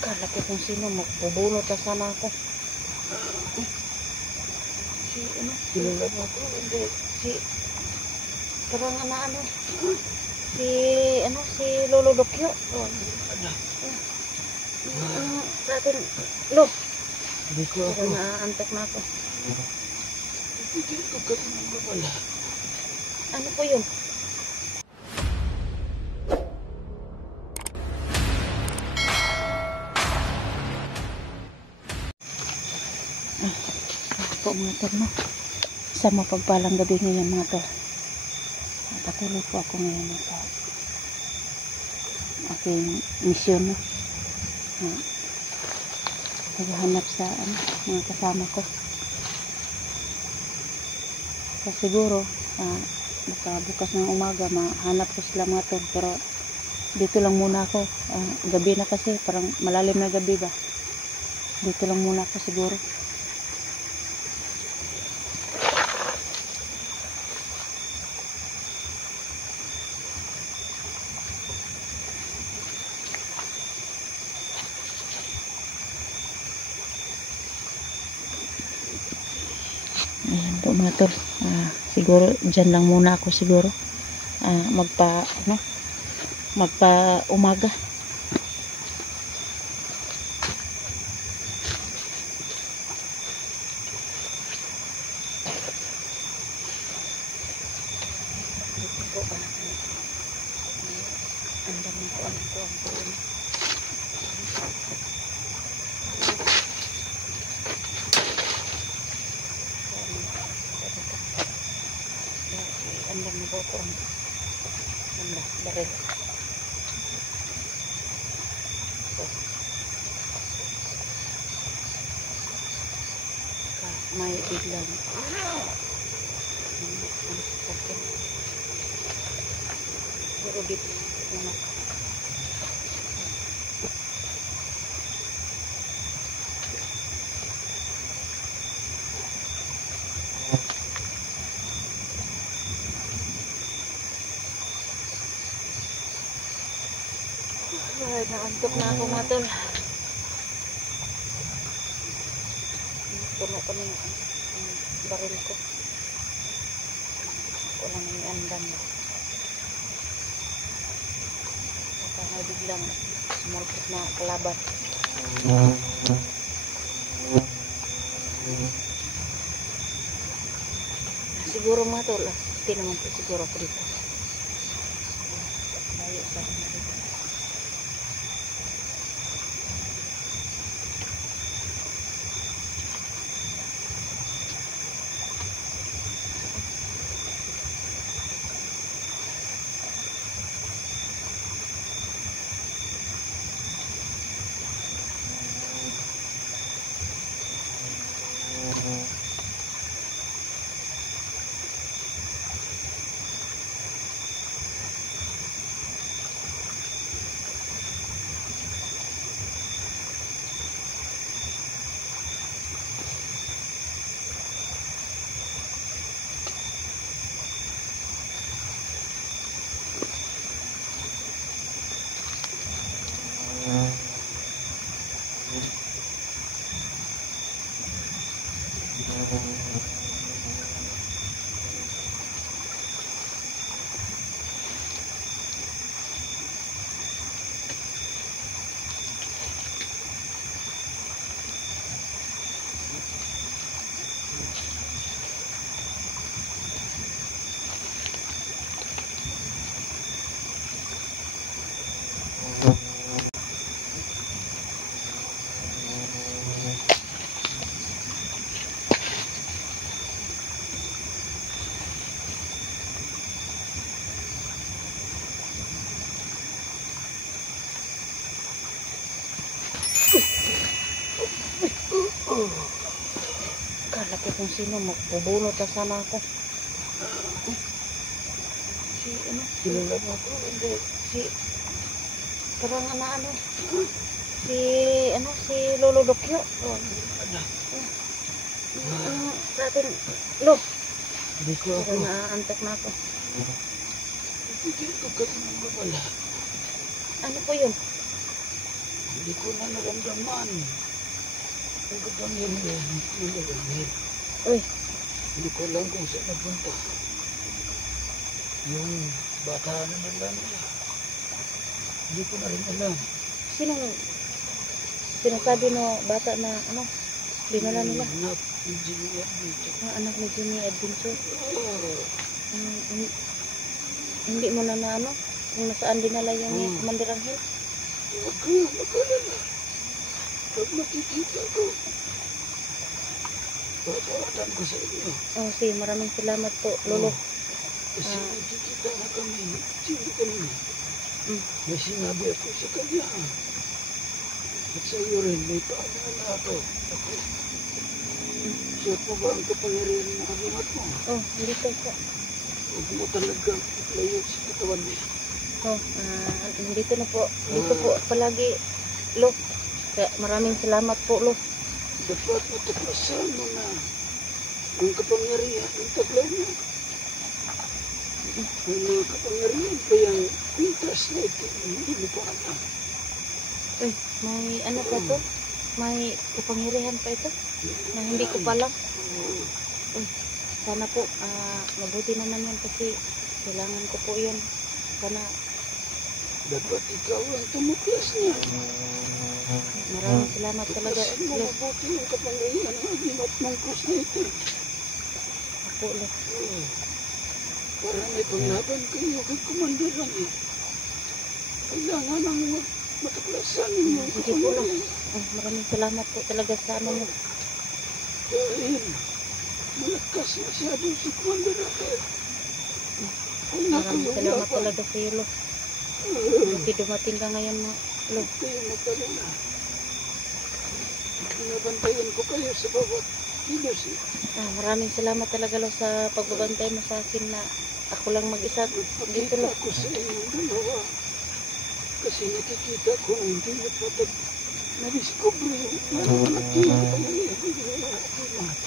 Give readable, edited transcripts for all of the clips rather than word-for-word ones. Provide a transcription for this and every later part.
Kala ko kung sino, magpubunot na sana ako. Si ano? Kilala mo ako? Hindi. Si parang ano? Si ano? Si Lolo Dokyo. Sa atin, lo. Hindi ko ako. Parang naaantok na ako. Hindi ko katinang pala. Ano po yun? Po mga tol, no? Sa mapagpalang gabi ngayon mga tol. Patuloy po ako ngayon sa aking misyon, no? Naghahanap sa mga kasama ko. So, siguro bukas ng umaga mahanap ko sila mga tol, pero dito lang muna ako. Gabi na kasi, parang malalim na gabi ba? Dito lang muna ako siguro. Ayan po mga tol. Siguro dyan lang muna ako siguro. Magpa umaga. Dito po ang dami ko ang andam na po ito ang baril. May biglang pero dito ay, naantok na ako mga tol. Puno ko na yung baril ko. Walang iandam. Baka biglang sumulpot na kalaban. Siguro mga tol, naman po siguro ako dito. Layo sa mga dito. Kala ko kung sino, magpubunot na sana ako. Si ano? Kilala mo ako? Hindi. Si parang ano? Si ano? Si Lolo Dokyo. Sa atin, lo. Hindi ko ako. Parang naaantok na ako. Pipigil ko kasi ng babala. Ano po yun? Hindi ko na naramdaman. Ang kapangyarihan ng malamig. Uy, Hindi ko alam kung saan napunta. Yung bata na nila nila. Hindi ko na rin alam. sinong sinasabi mo bata na ano, dinala nila? Anak ni Jimmy Adventure. Ang anak ni Jimmy Adventure. Oh, Hindi mo na ano, kung nasaan dinala yung ni Commander Angel? huwag kayo mag-alala. Pag makikita ko, papawatan ko sa inyo. Oh, sige, maraming salamat po, Lolo. Kasi nakikita na kami. Sino kanina? May sinabi ako sa kanya. At sa iyo rin, may paalala ako. Ako. Suot mo ba ang kapangyarihan ng kabimat mo? Oh, dito po. Huwag mo talagang layo sa katawan mo. Oh, dito na po. Dito po palagi, Lo. Kaya maraming salamat po, Lo. Dapat matuklasan mo na ang kapangyarihan ng taglay mo. Ang mga kapangyarihan pa yung pintas na ito. Hindi mo pa alam. Uy, may ano pa to? May kapangyarihan pa ito? Na hindi ko pa alam. Uy, sana po, mabuti naman yan kasi kailangan ko po yan. Sana, Dapat ikaw ang tumuklas niya. maraming salamat talaga, Tuklasan mo Lo. mabuti ang kapangyarihan ng agimat ng krus na ito. Ako, Lo. Para may panglaban kayo kay Commander Rani. Kailangan ang matuklasan ninyo ang Sige po, Lo. kapangyarihan. Maraming salamat po talaga sa ano mo. Dahil malakas masyado si Commander Rani. Wala Maraming kayo salamat laban. talaga sa iyo, Lo. Buti dumating ka ngayon, Lo. Huwag kayo magkalala. Binabantayan ko kayo sa bawat kilos. Maraming salamat talaga, Lo, sa pagbabantay mo sa akin na ako lang mag-isa. Dito, Nagpakita Lo. ko sa inyong dalawa. Kasi nakikita ko na hindi mo pa na-discover yung malaki ang pangyayari ng mga agimat.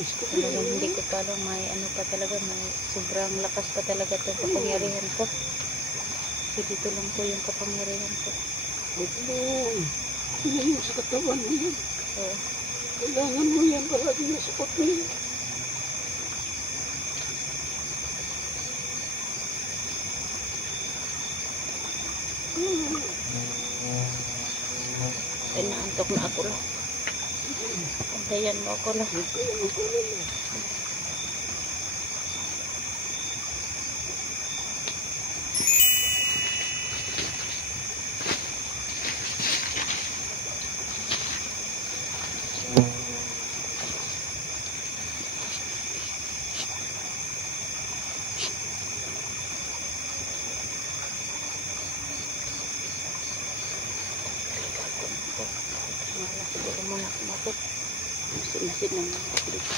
Talagang hindi ko pa alam, may ano pa talaga, may sobrang lakas pa talaga itong kapangyarihan ko. Kasi dito lang po yung kapangyarihan ko. Huwag mo ilayo sa katawan mo yan. So, Kailangan mo yan palagi na support mo yan. ay naantok na ako, Lo. Pantayan mo ako, Lo. Huwag kayo magkalala. Wala siguro muna ako matut. Masin-masin lang ako dito.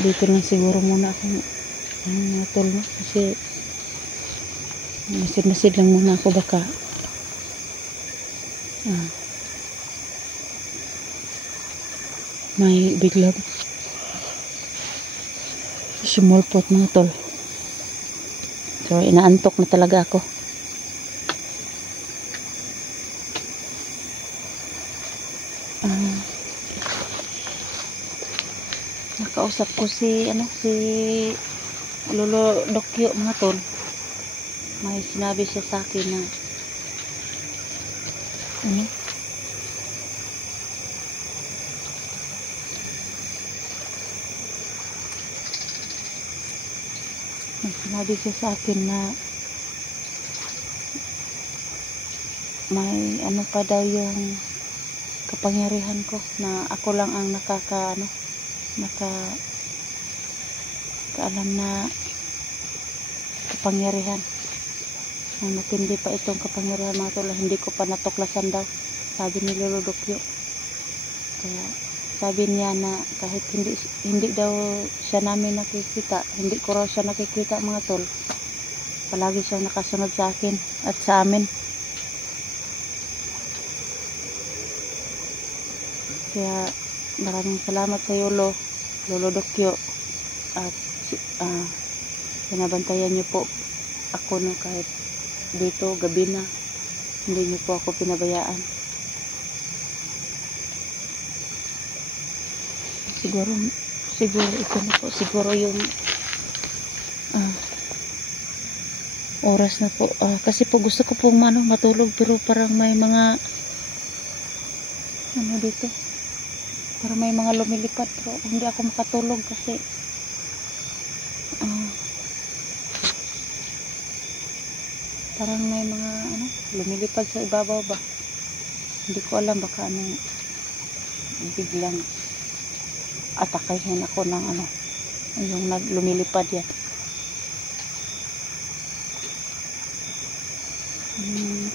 Dito lang siguro muna ako tol, no? Kasi masid-masid lang muna ako baka may biglang sumulpot mga tol. So inaantok na talaga ako. Nakausap ko si Lolo Dokyo mga tol. May sinabi siya sa akin na may sinabi siya sa akin na may ano pa daw yung kapangyarihan ko na ako lang ang kaalam na kapangyarihan. Ang matindi pa itong kapangyarihan mga tol, hindi ko pa natuklasan daw, sabi ni Lolo Dokyo. Kaya sabi niya na kahit hindi daw siya namin nakikita, hindi ko raw siya nakikita mga tol, palagi siyang nakasunod sa akin at sa amin. Kaya maraming salamat sa iyo Lolo Dokyo, at pinabantayan niyo po ako no, kahit dito gabi na, hindi niyo po ako pinabayaan. Siguro ito na po siguro yung oras na po, kasi po gusto ko pong matulog, pero parang may mga dito, parang may mga lumilipad, pero hindi ako makatulog kasi parang may mga lumilipad sa ibabaw ba, hindi ko alam, baka biglang atakahin ako ng yung lumilipad yan.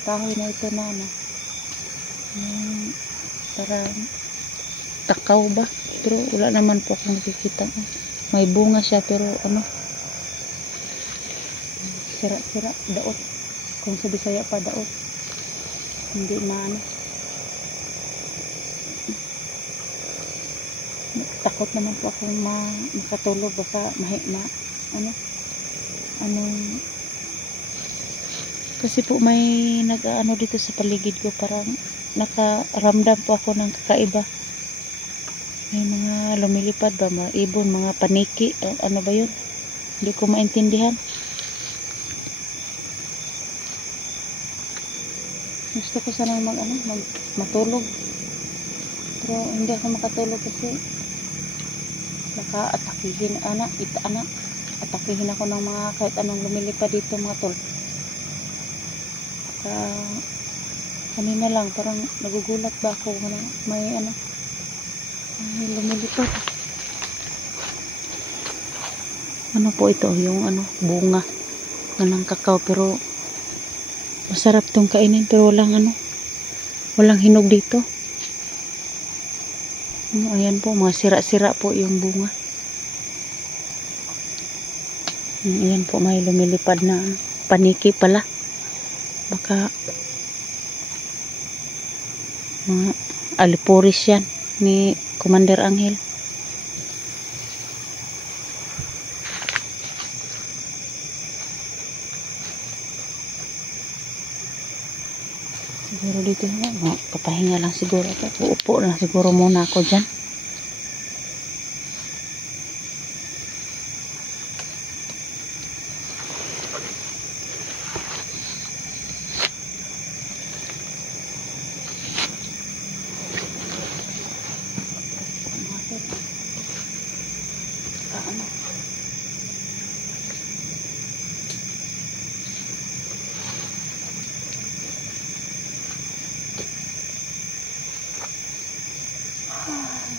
Kahoy na ito na parang takaw ba, pero wala naman po akong nakikita. May bunga siya pero sira-sira, daot, kung sa Bisaya pa daot, hindi na takot naman po akong makatulog, baka kasi po may dito sa paligid ko, parang nakaramdam po ako ng kakaiba. May mga lumilipad ba, mga ibon, mga paniki, ano ba yun, hindi ko maintindihan. Gusto ko sanang matulog, pero hindi ako makatulog kasi baka atakihin atakihin ako ng mga kahit anong lumilipad dito mga tol. Kanina lang parang nagugulat ba ako na may lumilipad. Po ito, yung bunga ng kakao, pero masarap tong kainin, pero walang hinog dito. Ayan po, mga sira-sira po yung bunga. Ayan po, may lumilipad na paniki pala, baka mga alipuris yan ni Commander Angel. Siguro dito papahinga lang siguro ako. Uupo lang siguro muna ako dyan.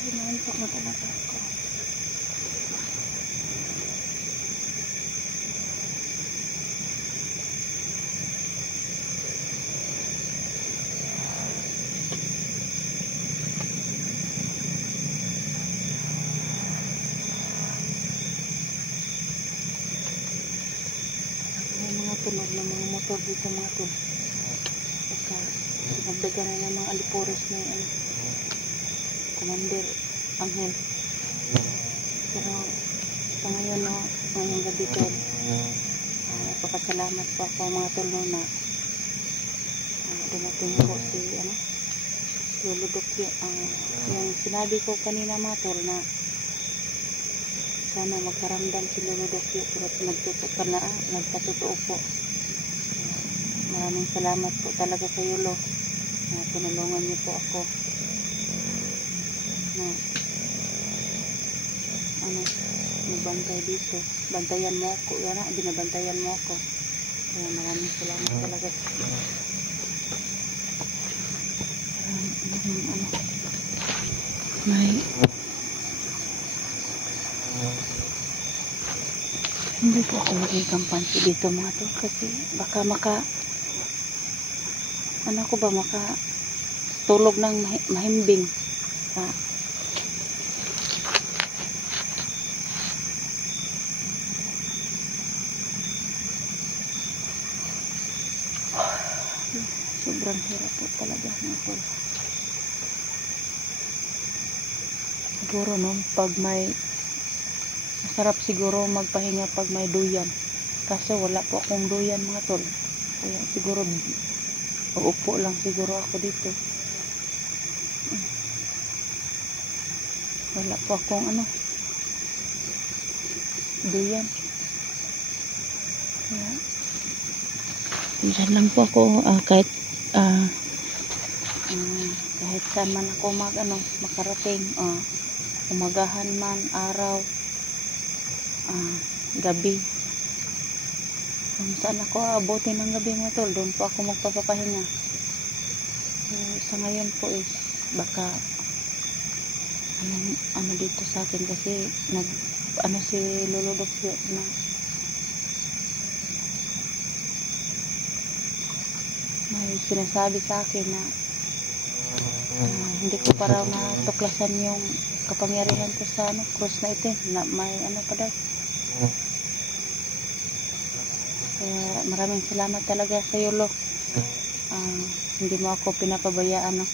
Hinantok na talaga ako. May mga tunog ng mga motor dito mga tol. Baka nagdagan na ng mga alipuris na Commander Angel. Pero sa ngayon ngayong gabi tol, nagpapasalamat po ako mga tol na dumating po si Lolo Dokyo. Yung sinabi ko kanina mga tol na sana magkaramdam si Lolo Dokyo, pero nagpatotoo po. Maraming salamat po talaga sa iyo, Lo, na tinulungan niyo po ako na magbantay dito. Bantayan mo ako, binabantayan mo ako. Kaya maraming salamat talaga. may Hindi po ako maging kampante dito mga tol, kasi baka ano ko ba, tulog ng mahimbing. Sobrang hirap po talaga mga tol. Siguro pag masarap siguro magpahinga pag may duyan. Kaso wala po akong duyan mga tol. Kaya siguro uupo lang siguro ako dito. Wala po akong duyan. Kaya dyan lang po ako kahit saan man ako makarating, umagahan man, araw, gabi, kung saan ako aabutin ng gabi mga tol, doon po ako magpapapahinga. Sa ngayon po is baka dito sa akin, kasi si Lolo Dokyo na may sinasabi sa akin na hindi ko pa raw natuklasan yung kapangyarihan ko sa cross na itim, na may pa daw. Kaya maraming salamat talaga sa iyo, Lo. Hindi mo ako pinapabayaan,